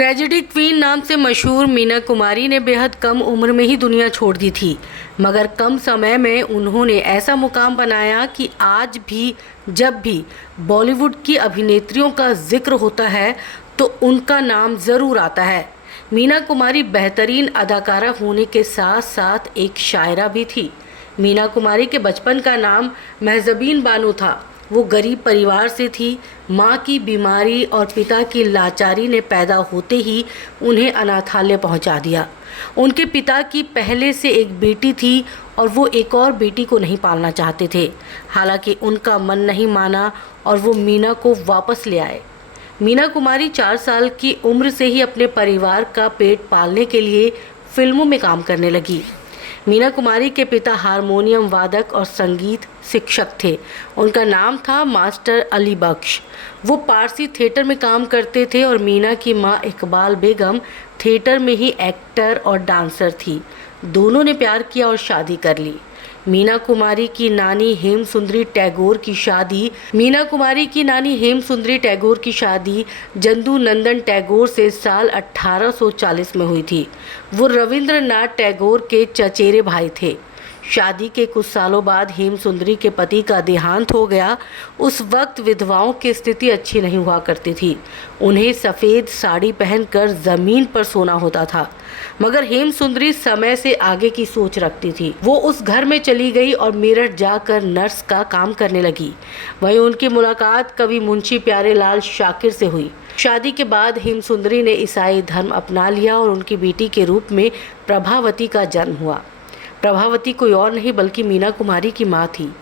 Tragedy queen नाम से मशहूर मीना कुमारी ने बेहद कम उम्र में ही दुनिया छोड़ दी थी, मगर कम समय में उन्होंने ऐसा मुकाम बनाया कि आज भी जब भी बॉलीवुड की अभिनेत्रियों का जिक्र होता है तो उनका नाम ज़रूर आता है। मीना कुमारी बेहतरीन अदाकारा होने के साथ साथ एक शायरा भी थी। मीना कुमारी के बचपन का नाम महज़बीन बानो था। वो गरीब परिवार से थी। माँ की बीमारी और पिता की लाचारी ने पैदा होते ही उन्हें अनाथालय पहुँचा दिया। उनके पिता की पहले से एक बेटी थी और वो एक और बेटी को नहीं पालना चाहते थे। हालांकि उनका मन नहीं माना और वो मीना को वापस ले आए। मीना कुमारी 4 साल की उम्र से ही अपने परिवार का पेट पालने के लिए फिल्मों में काम करने लगी। मीना कुमारी के पिता हारमोनियम वादक और संगीत शिक्षक थे। उनका नाम था मास्टर अली बख्श। वो पारसी थिएटर में काम करते थे और मीना की माँ इकबाल बेगम थिएटर में ही एक्टर और डांसर थी। दोनों ने प्यार किया और शादी कर ली। मीना कुमारी की नानी हेमसुंदरी टैगोर की शादी जंदू नंदन टैगोर से साल 1840 में हुई थी। वो रविंद्रनाथ टैगोर के चचेरे भाई थे। शादी के कुछ सालों बाद हेमसुंदरी के पति का देहांत हो गया। उस वक्त विधवाओं की स्थिति अच्छी नहीं हुआ करती थी। उन्हें सफ़ेद साड़ी पहनकर ज़मीन पर सोना होता था। मगर हेमसुंदरी समय से आगे की सोच रखती थी। वो उस घर में चली गई और मेरठ जाकर नर्स का काम करने लगी। वहीं उनकी मुलाकात कवि मुंशी प्यारेलाल शाकिर से हुई। शादी के बाद हेमसुंदरी ने ईसाई धर्म अपना लिया और उनकी बेटी के रूप में प्रभावती का जन्म हुआ। प्रभावती कोई और नहीं बल्कि मीना कुमारी की माँ थी।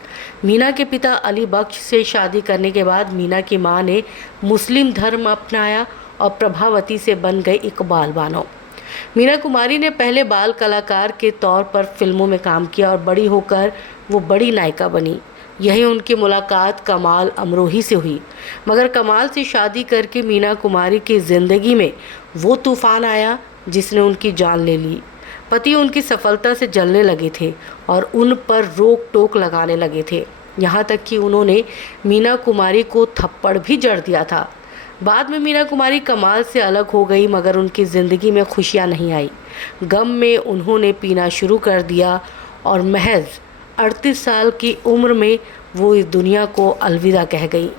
मीना के पिता अली बख्श से शादी करने के बाद मीना की माँ ने मुस्लिम धर्म अपनाया और प्रभावती से बन गई इकबाल बानो। मीना कुमारी ने पहले बाल कलाकार के तौर पर फिल्मों में काम किया और बड़ी होकर वो बड़ी नायिका बनी। यही उनकी मुलाकात कमाल अमरोही से हुई। मगर कमाल से शादी करके मीना कुमारी की ज़िंदगी में वो तूफ़ान आया जिसने उनकी जान ले ली। पति उनकी सफलता से जलने लगे थे और उन पर रोक टोक लगाने लगे थे। यहाँ तक कि उन्होंने मीना कुमारी को थप्पड़ भी जड़ दिया था। बाद में मीना कुमारी कमाल से अलग हो गई, मगर उनकी ज़िंदगी में खुशियाँ नहीं आई। गम में उन्होंने पीना शुरू कर दिया और महज 38 साल की उम्र में वो इस दुनिया को अलविदा कह गई।